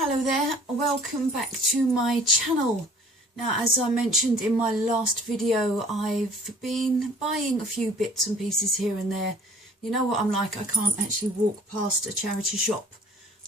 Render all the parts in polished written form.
Hello there, welcome back to my channel. Now, as I mentioned in my last video, I've been buying a few bits and pieces here and there. You know what I'm like, I can't actually walk past a charity shop.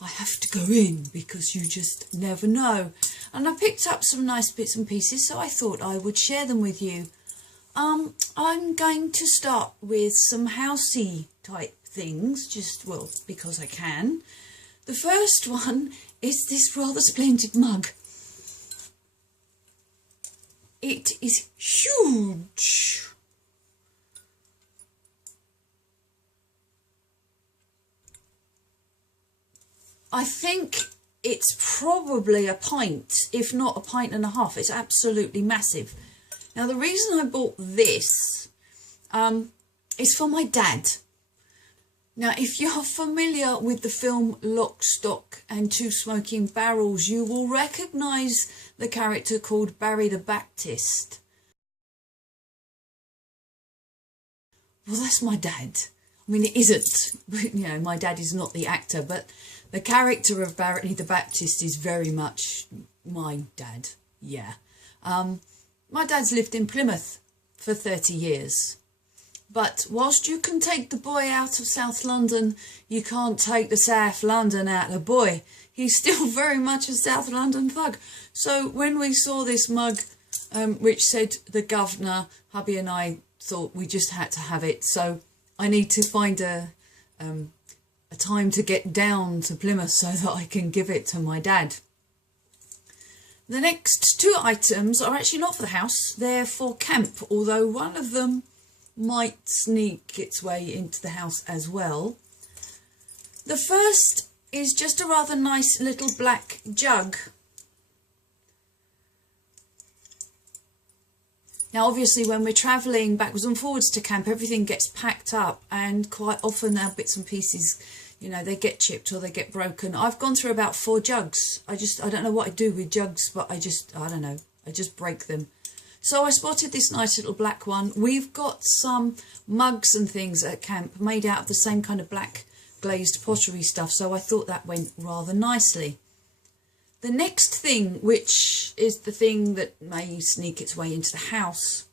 I have to go in because you just never know. And I picked up some nice bits and pieces, so I thought I would share them with you. I'm going to start with some housey type things, well, because I can. The first one is this rather splendid mug. It is huge. I think it's probably a pint, if not a pint and a half. It's absolutely massive. Now, the reason I bought this is for my dad. Now, if you're familiar with the film Lock, Stock and Two Smoking Barrels, you will recognise the character called Barry the Baptist. Well, that's my dad. I mean, it isn't. You know, my dad is not the actor, but the character of Barry the Baptist is very much my dad. Yeah. My dad's lived in Plymouth for 30 years. But whilst you can take the boy out of South London, you can't take the South London out of the boy. He's still very much a South London thug. So when we saw this mug, which said the governor, hubby and I thought we just had to have it. So I need to find a time to get down to Plymouth so that I can give it to my dad. The next two items are actually not for the house. They're for camp, although one of them might sneak its way into the house as well. The first is just a rather nice little black jug. Now, obviously, when we're travelling backwards and forwards to camp, everything gets packed up, and quite often our bits and pieces, you know, they get chipped or they get broken. I've gone through about 4 jugs. I don't know what I do with jugs, but I don't know. I just break them. So I spotted this nice little black one. We've got some mugs and things at camp made out of the same kind of black glazed pottery stuff, so I thought that went rather nicely. The next thing, which is the thing that may sneak its way into the house,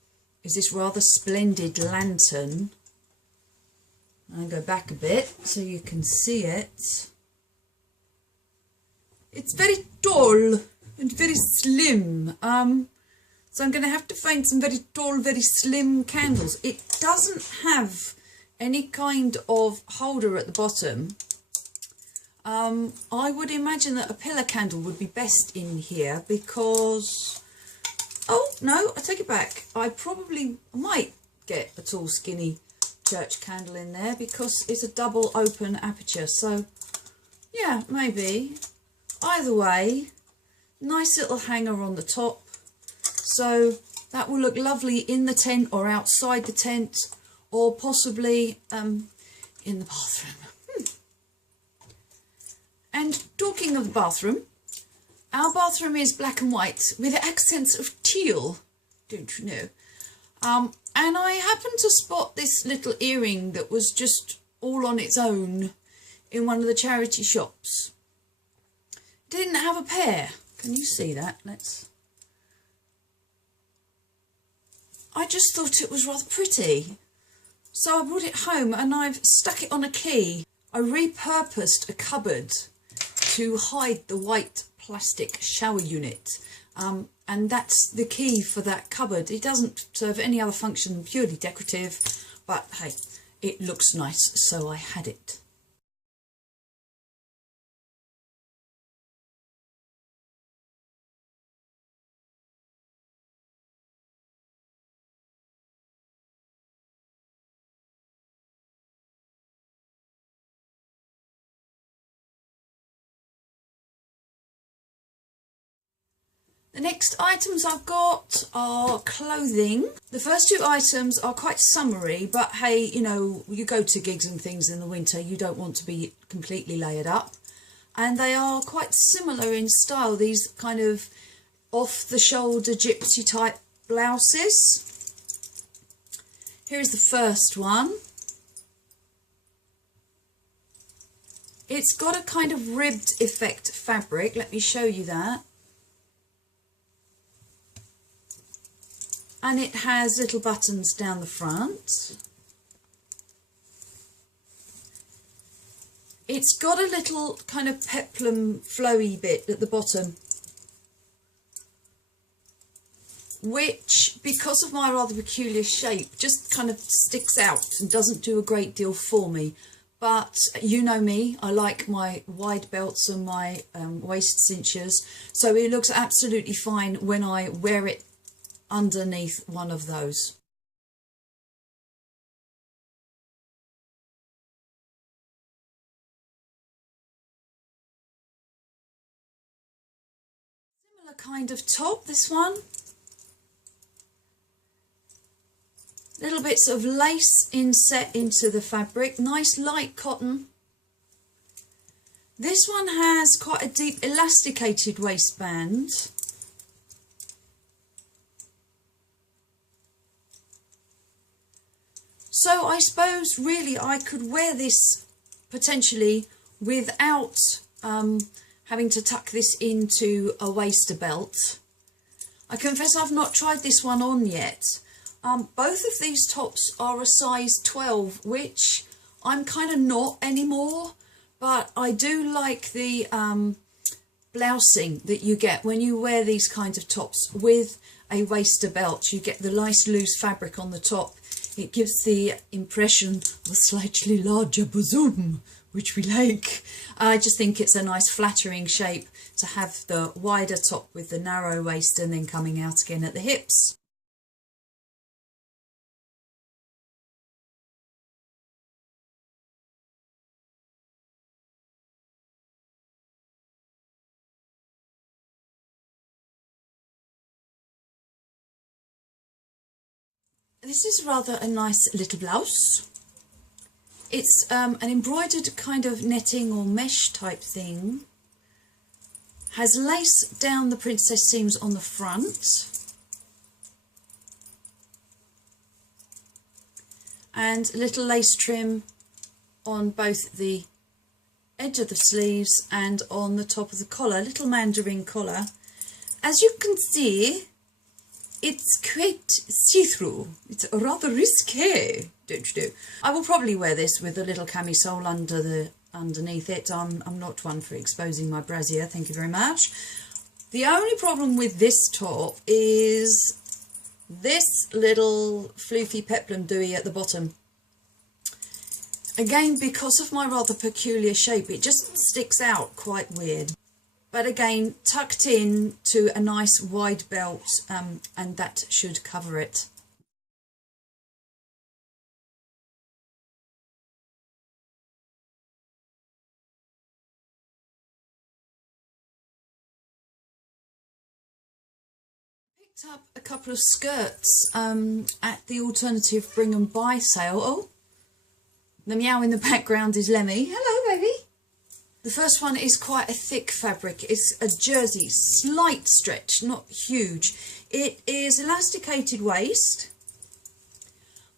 is this rather splendid lantern. I'll go back a bit so you can see it. It's very tall and very slim. So I'm going to have to find some very tall, very slim candles. It doesn't have any kind of holder at the bottom. I would imagine that a pillar candle would be best in here because... Oh, no, I take it back. I might get a tall, skinny church candle in there because it's a double open aperture. So, yeah, maybe. Either way, nice little hanger on the top. So that will look lovely in the tent or outside the tent or possibly in the bathroom. And talking of the bathroom, our bathroom is black and white with accents of teal, don't you know? And I happened to spot this little earring that was just all on its own in one of the charity shops. It didn't have a pair. Can you see that? I just thought it was rather pretty. So I brought it home and I've stuck it on a key. I repurposed a cupboard to hide the white plastic shower unit. And that's the key for that cupboard. It doesn't serve any other function than purely decorative, but hey, it looks nice, so I had it. The next items I've got are clothing. The first 2 items are quite summery, but hey, you know, you go to gigs and things in the winter, you don't want to be completely layered up. And they are quite similar in style, these kind of off-the-shoulder gypsy type blouses. Here's the first one. It's got a kind of ribbed effect fabric. Let me show you that. And it has little buttons down the front. It's got a little kind of peplum flowy bit at the bottom, which, because of my rather peculiar shape, just kind of sticks out and doesn't do a great deal for me. But you know me, I like my wide belts and my waist cinches, so it looks absolutely fine when I wear it underneath one of those. Similar kind of top, this one. Little bits of lace inset into the fabric, nice light cotton. This one has quite a deep elasticated waistband. So I suppose really I could wear this potentially without having to tuck this into a waist belt. I confess I've not tried this one on yet. Both of these tops are a size 12, which I'm kind of not anymore, but I do like the blousing that you get when you wear these kinds of tops with a waist belt. You get the nice loose fabric on the top. It gives the impression of a slightly larger bosom, which we like. I just think it's a nice flattering shape to have the wider top with the narrow waist and then coming out again at the hips. This is rather a nice little blouse. It's an embroidered kind of netting or mesh type thing. Has lace down the princess seams on the front. And little lace trim on both the edge of the sleeves and on the top of the collar, little mandarin collar. As you can see, it's quite see-through. It's rather risque, don't you know? I will probably wear this with a little camisole underneath it. I'm not one for exposing my brassiere, thank you very much. The only problem with this top is this little floofy peplum dewy at the bottom. Again, because of my rather peculiar shape, it just sticks out quite weird. But again, tucked in to a nice wide belt, and that should cover it. Picked up a couple of skirts at the alternative bring and buy sale. Oh, the meow in the background is Lemmy. Hello, baby. The first one is quite a thick fabric. It's a jersey, slight stretch, not huge. It is elasticated waist,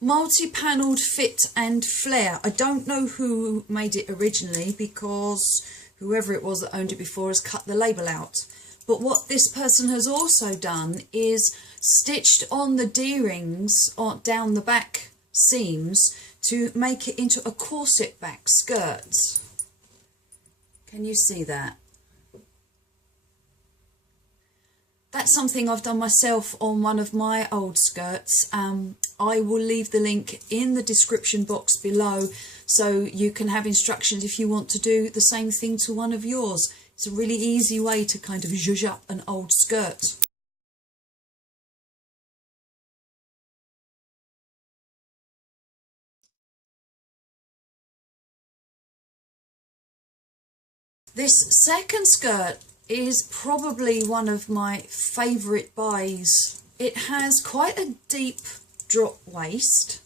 multi-panelled fit and flare. I don't know who made it originally because whoever it was that owned it before has cut the label out. But what this person has also done is stitched on the D-rings down the back seams to make it into a corset back skirt. Can you see that? That's something I've done myself on one of my old skirts. I will leave the link in the description box below so you can have instructions if you want to do the same thing to one of yours. It's a really easy way to kind of zhuzh up an old skirt. This second skirt is probably one of my favourite buys. It has quite a deep drop waist,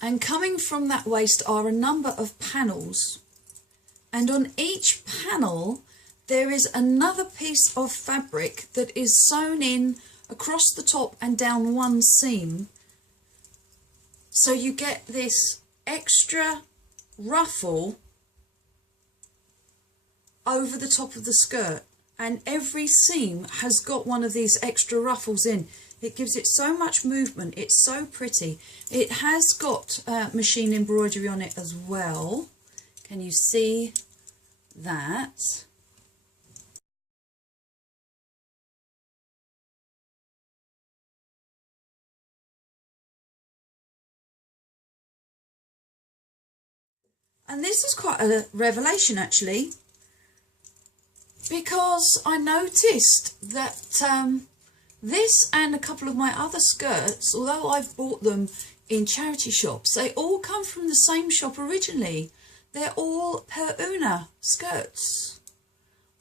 and coming from that waist are a number of panels, and on each panel there is another piece of fabric that is sewn in across the top and down one seam, so you get this extra ruffle over the top of the skirt, and every seam has got one of these extra ruffles in. It gives it so much movement. It's so pretty. It has got machine embroidery on it as well. Can you see that? And this was quite a revelation actually, because I noticed that this and a couple of my other skirts, although I've bought them in charity shops, they all come from the same shop originally. They're all per una skirts.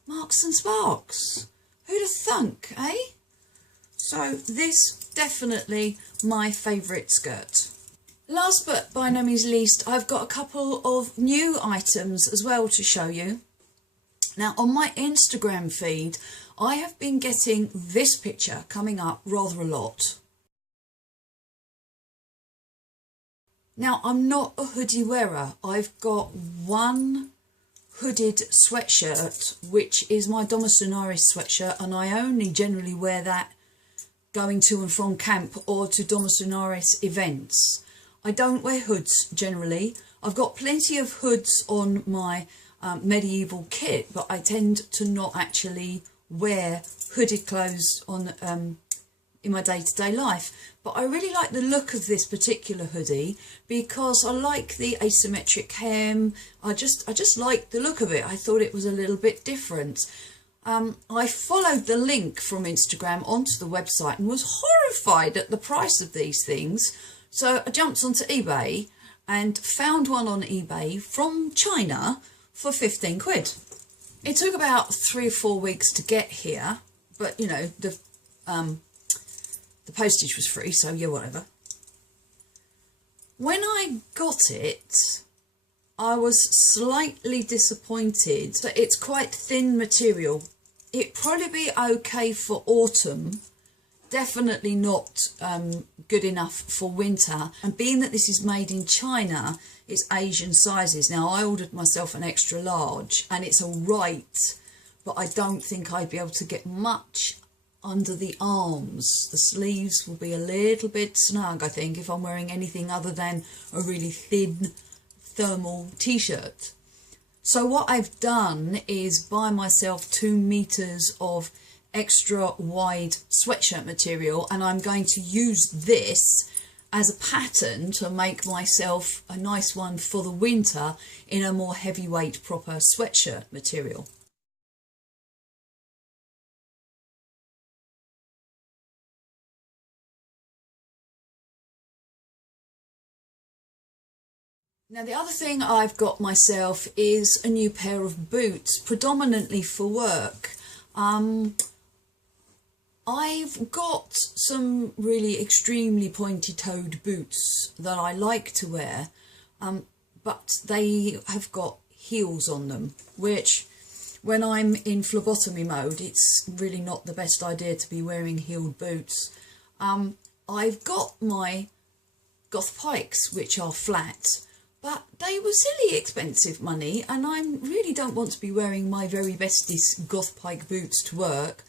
Marks and Sparks. Who'd have thunk, eh? So this definitely my favourite skirt. Last but by no means least, I've got a couple of new items as well to show you. Now on my Instagram feed, I have been getting this picture coming up rather a lot. Now I'm not a hoodie wearer. I've got one hooded sweatshirt, which is my Domus sweatshirt, and I only generally wear that going to and from camp or to Domus events. I don't wear hoods generally. I've got plenty of hoods on my medieval kit, but I tend to not actually wear hooded clothes on in my day-to-day life. But I really like the look of this particular hoodie because I like the asymmetric hem. I just like the look of it. I thought it was a little bit different. I followed the link from Instagram onto the website and was horrified at the price of these things. So I jumped onto eBay and found one on eBay from China for 15 quid. It took about 3 or 4 weeks to get here, but you know, the postage was free, so yeah, whatever. When I got it, I was slightly disappointed that it's quite thin material. It'd probably be okay for autumn, definitely not good enough for winter. And being that this is made in China, it's Asian sizes. Now I ordered myself an extra large and it's all right, but I don't think I'd be able to get much under the arms. The sleeves will be a little bit snug, I think, if I'm wearing anything other than a really thin thermal t-shirt. So what I've done is buy myself 2 meters of extra wide sweatshirt material, and I'm going to use this as a pattern to make myself a nice one for the winter in a more heavyweight proper sweatshirt material. Now the other thing I've got myself is a new pair of boots, predominantly for work. I've got some really extremely pointy-toed boots that I like to wear, but they have got heels on them, which when I'm in phlebotomy mode, it's really not the best idea to be wearing heeled boots. I've got my Goth Pikes, which are flat, but they were silly expensive money, and I really don't want to be wearing my very bestest Goth Pike boots to work.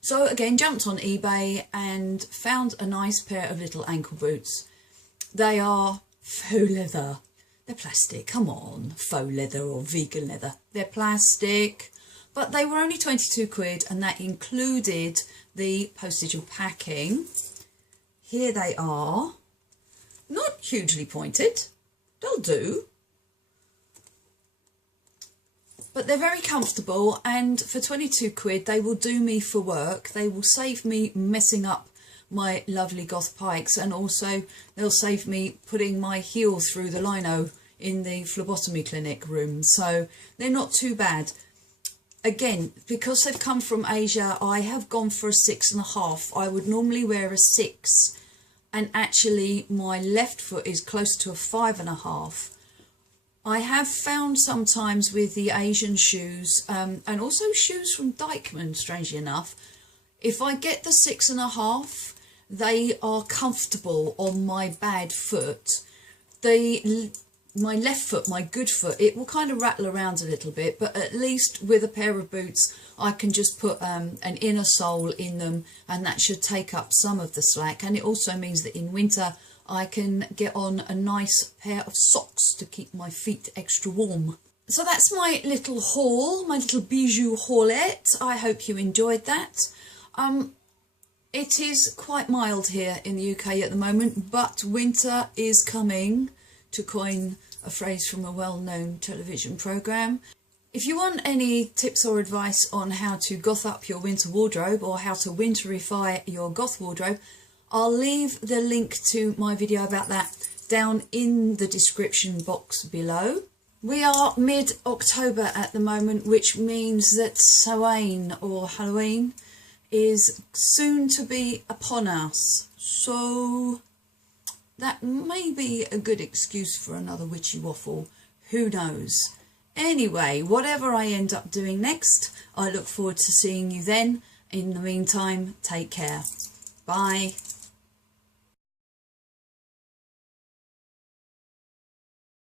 So again, jumped on eBay and found a nice pair of little ankle boots. They are faux leather. They're plastic, come on, faux leather or vegan leather. They're plastic, but they were only 22 quid, and that included the postage and packing. Here they are. Not hugely pointed. They'll do, but they're very comfortable, and for 22 quid they will do me for work. They will save me messing up my lovely Goth Pikes, and also they'll save me putting my heel through the lino in the phlebotomy clinic room, so they're not too bad. Again, because they've come from Asia, I have gone for a 6.5. I would normally wear a 6. And actually my left foot is close to a 5.5. I have found sometimes with the Asian shoes, and also shoes from Dykeman, strangely enough, if I get the 6.5, they are comfortable on my bad foot. The my left foot, my good foot, it will kind of rattle around a little bit, but at least with a pair of boots I can just put an inner sole in them, and that should take up some of the slack. And it also means that in winter I can get on a nice pair of socks to keep my feet extra warm. So that's my little haul, my little bijou haulette. I hope you enjoyed that. It is quite mild here in the UK at the moment, but winter is coming, to coin a phrase from a well-known television programme. If you want any tips or advice on how to goth up your winter wardrobe, or how to winterify your goth wardrobe, I'll leave the link to my video about that down in the description box below. We are mid-October at the moment, which means that Samhain, or Halloween, is soon to be upon us. So that may be a good excuse for another witchy waffle. Who knows? Anyway, whatever I end up doing next, I look forward to seeing you then. In the meantime, take care. Bye.